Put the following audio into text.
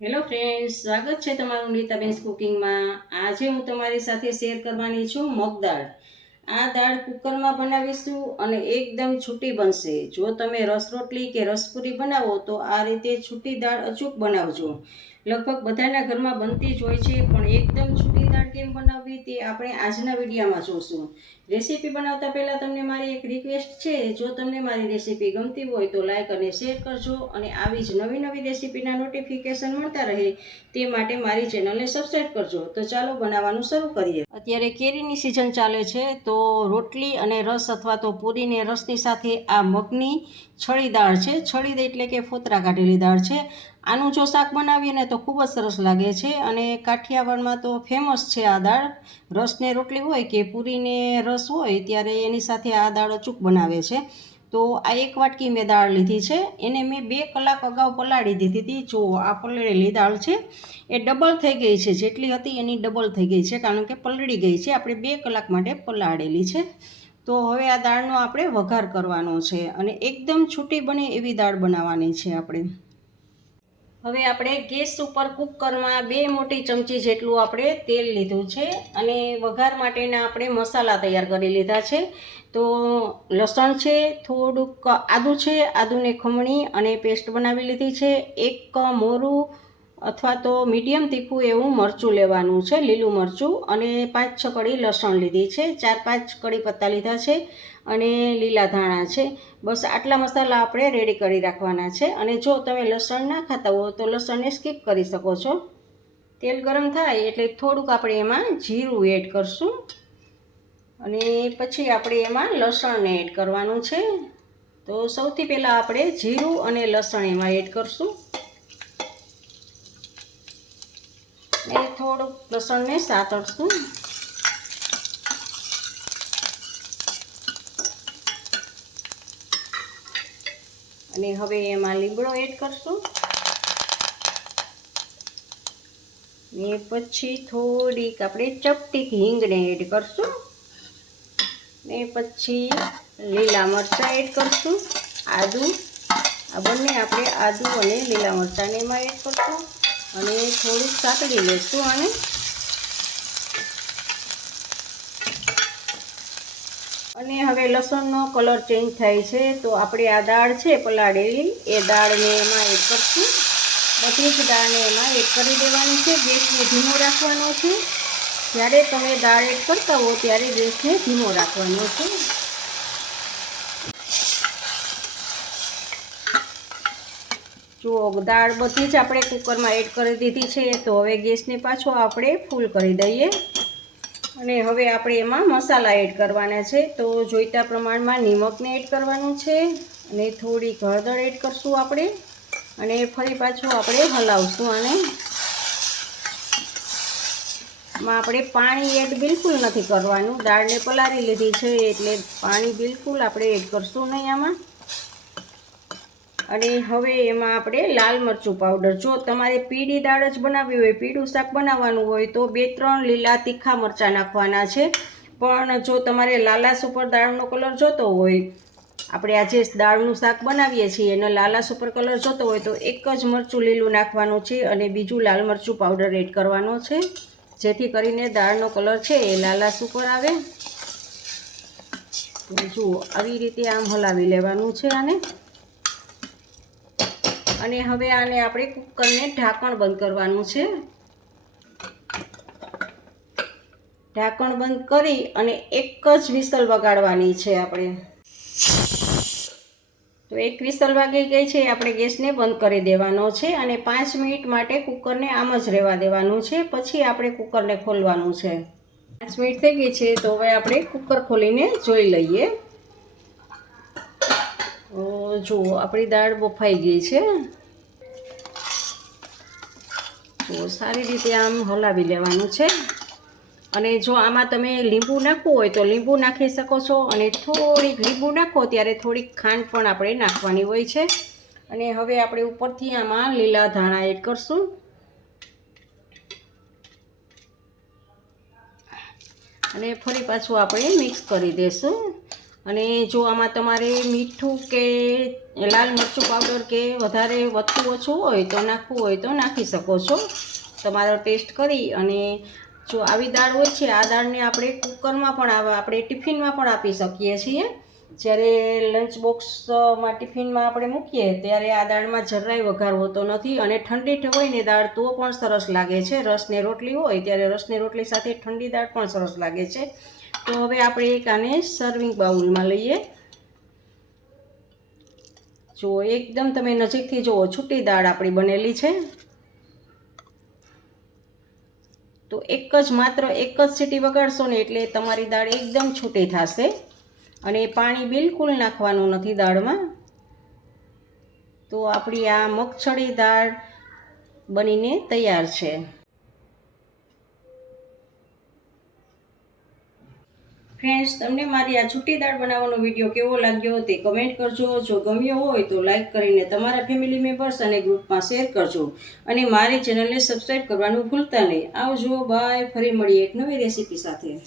Hello friends સ્વાગત છે તમારું નીતાબેન્સ કુકિંગમાં આજે હું તમારી સાથે શેર કરવાની છું મગ દાળ. આ દાળ કુકરમાં બનાવીશું અને એકદમ છૂટી બનશે. જો તમે રસ રોટલી કે રસપુરી બનાવો, તો આ રીતે છૂટી દાળ અચૂક બનાવજો. લગભગ બધાના ઘરમાં બનતી જ હોય છે, પણ એકદમ છૂટી કેમ બનાવવી તે આપણે આજના વિડીયોમાં જોશું. રેસીપી બનાવતા પહેલાં તમને મારી એક રિક્વેસ્ટ છે. જો તમને મારી રેસીપી ગમતી હોય તો લાઇક અને શેર કરજો અને આવી જ નવી નવી રેસીપીના નોટિફિકેશન મળતા રહે તે માટે મારી ચેનલને સબસ્ક્રાઈબ કરજો. તો ચાલો બનાવવાનું શરૂ કરીએ. અત્યારે કેરીની સિઝન ચાલે છે, તો રોટલી અને રસ અથવા તો પૂરીને રસની સાથે આ મગની છળી દાળ છે. છળી એટલે કે ફોતરા કાઢેલી દાળ છે. આનું જો શાક બનાવીએ ને તો ખૂબ જ સરસ લાગે છે અને કાઠિયાવાડમાં તો ફેમસ છે આ દાળ. રસને રોટલી હોય કે પૂરીને રસ હોય ત્યારે એની સાથે આ દાળ અચૂક બનાવે છે. તો આ એક વાટકી મેં દાળ લીધી છે. એને મેં બે કલાક અગાઉ પલાળી દીધી હતી. જો આ પલળેલી દાળ છે, એ ડબલ થઈ ગઈ છે. જેટલી હતી એની ડબલ થઈ ગઈ છે, કારણ કે પલળી ગઈ છે. આપણે બે કલાક માટે પલાળેલી છે. તો હવે આ દાળનો આપણે વઘાર કરવાનો છે અને એકદમ છૂટી બને એવી દાળ બનાવવાની છે આપણે. હવે આપણે ગેસ ઉપર કુકરમાં બે મોટી ચમચી જેટલું આપણે તેલ લીધું છે અને વઘાર માટેના આપણે મસાલા તૈયાર કરી લીધા છે. તો લસણ છે, થોડુંક આદું છે, આદુને ખમણી અને પેસ્ટ બનાવી લીધી છે. એક મોરું અથવા તો મીડિયમ તીખું એવું મરચું લેવાનું છે, લીલું મરચું અને પાંચ છ કડી લસણ લીધી છે. ચાર પાંચ કડી પત્તા લીધા છે અને લીલા ધાણા છે. બસ આટલા મસાલા આપણે રેડી કરી રાખવાના છે અને જો તમે લસણ ના ખાતા હો તો લસણને સ્કીપ કરી શકો છો. તેલ ગરમ થાય એટલે થોડુંક આપણે એમાં જીરું એડ કરશું અને પછી આપણે એમાં લસણને એડ કરવાનું છે. તો સૌથી પહેલાં આપણે જીરું અને લસણ એમાં એડ કરશું ને થોડુંક લસણને સાતળશું અને હવે એમાં લીમડો એડ કરશું. ને પછી થોડીક આપણે ચપટીક હિંગને એડ કરશું. ને પછી લીલા મરચાં એડ કરશું. આદુ, આ બંને આપણે આદુ અને લીલા મરચાંને એમાં એડ કરશું. અને થોડુંક સાતળી લેશું અને અને હવે લસણનો કલર ચેન્જ થાય છે, તો આપણે આ દાળ છે પલાળેલી એ દાળને એમાં એડ કરશું. બધી જ દાળને એમાં એડ કરી દેવાની છે, ગેસને ધીમો રાખવાનો છે. જ્યારે તમે દાળ એડ કરતા હો, ત્યારે ગેસને ધીમો રાખવાનો છે. જુઓ, દાળ બધી જ આપણે કુકરમાં એડ કરી દીધી છે, તો હવે ગેસને પાછો આપણે ફૂલ કરી દઈએ. અને હવે આપણે એમાં મસાલા એડ કરવાના છે, તો જોઈતા પ્રમાણમાં નિમકને એડ કરવાનું છે, અને થોડી હળદર એડ કરશું આપણે, અને ફરી પાછું આપણે હલાવશું અને માં આપણે પાણી એડ બિલકુલ નથી કરવાનું, દાળને પલાળી લીધી છે, એટલે પાણી બિલકુલ આપણે એડ કરશું નહીં આમાં. અને હવે એમાં આપણે લાલ મરચું પાવડર જો તમારે પીળી દાળ જ બનાવવી હોય, પીળું શાક બનાવવાનું હોય, તો બે ત્રણ લીલા તીખા મરચાં નાખવાના છે. પણ જો તમારે લાલાસ ઉપર દાળનો કલર જોતો હોય, આપણે આજે દાળનું શાક બનાવીએ છીએ, એનો લાલાસ ઉપર કલર જોતો હોય, તો એક જ મરચું લીલું નાખવાનું છે અને બીજું લાલ મરચું પાવડર એડ કરવાનો છે. જેથી કરીને દાળનો કલર છે એ લાલાસ ઉપર આવે. જુઓ આવી રીતે આમ હલાવી લેવાનું છે આને. અને હવે આને આપણે કુકરને ઢાંકણ બંધ કરવાનું છે. ઢાંકણ બંધ કરી અને એક જ વિસલ વગાડવાની છે આપણે. તો એક વિસલ વાગી ગઈ છે, આપણે ગેસને બંધ કરી દેવાનો છે અને પાંચ મિનિટ માટે કુકરને આમ જ રહેવા દેવાનું છે, પછી આપણે કુકરને ખોલવાનું છે. પાંચ મિનિટ થઈ ગઈ છે, તો હવે આપણે કુકર ખોલીને જોઈ લઈએ. જુઓ, આપણી દાળ બફાઈ ગઈ છે. તો સારી રીતે આમ હલાવી લેવાનું છે. અને જો આમાં તમે લીંબુ નાખવું હોય તો લીંબુ નાખી શકો છો અને થોડીક લીંબુ નાખો ત્યારે થોડીક ખાંડ પણ આપણે નાખવાની હોય છે. અને હવે આપણે ઉપરથી આમાં લીલા ધાણા એડ કરશું. અને ફરી પાછું આપણે મિક્સ કરી દઈશું અને જો આમાં તમારે મીઠું કે લાલ મરચું પાવડર કે વધારે વધતું ઓછું હોય તો નાખવું હોય તો નાખી શકો છો. તમારો ટેસ્ટ કરી અને જો આવી દાળ હોય છે, આ દાળને આપણે કુકરમાં પણ આપણે ટિફિનમાં પણ આપી શકીએ છીએ. જ્યારે લંચ બોક્સમાં ટિફિનમાં આપણે મૂકીએ, ત્યારે આ દાળમાં જરાય વઘાર હોતો નથી અને ઠંડી હોય ને દાળ તો પણ સરસ લાગે છે. રસને રોટલી હોય, ત્યારે રસને રોટલી સાથે ઠંડી દાળ પણ સરસ લાગે છે. તો હવે આપણે એક આને સર્વિંગ બાઉલમાં લઈએ. જો એકદમ તમે નજીકથી જુઓ છૂટી દાળ આપણી બનેલી છે. તો એક જ માત્ર એક જ સીટી વગાડશો ને એટલે તમારી દાળ એકદમ છૂટી થશે. અને પાણી બિલકુલ નાખવાનું નથી દાળમાં. તો આપણી આ મગછળી દાળ બનીને તૈયાર છે. ફ્રેન્ડ્સ તમને મારી આ છૂટી દાળ બનાવવાનો વીડિયો કેવો લાગ્યો તે કમેન્ટ કરજો. જો ગમ્યો હોય તો લાઈક કરીને તમારા ફેમિલી મેમ્બર્સ અને ગ્રુપમાં શેર કરજો. અને મારી ચેનલને સબસ્ક્રાઈબ કરવાનું ભૂલતા નહીં. આવજો બાય ફરી મળીએ એક નવી રેસીપી સાથે.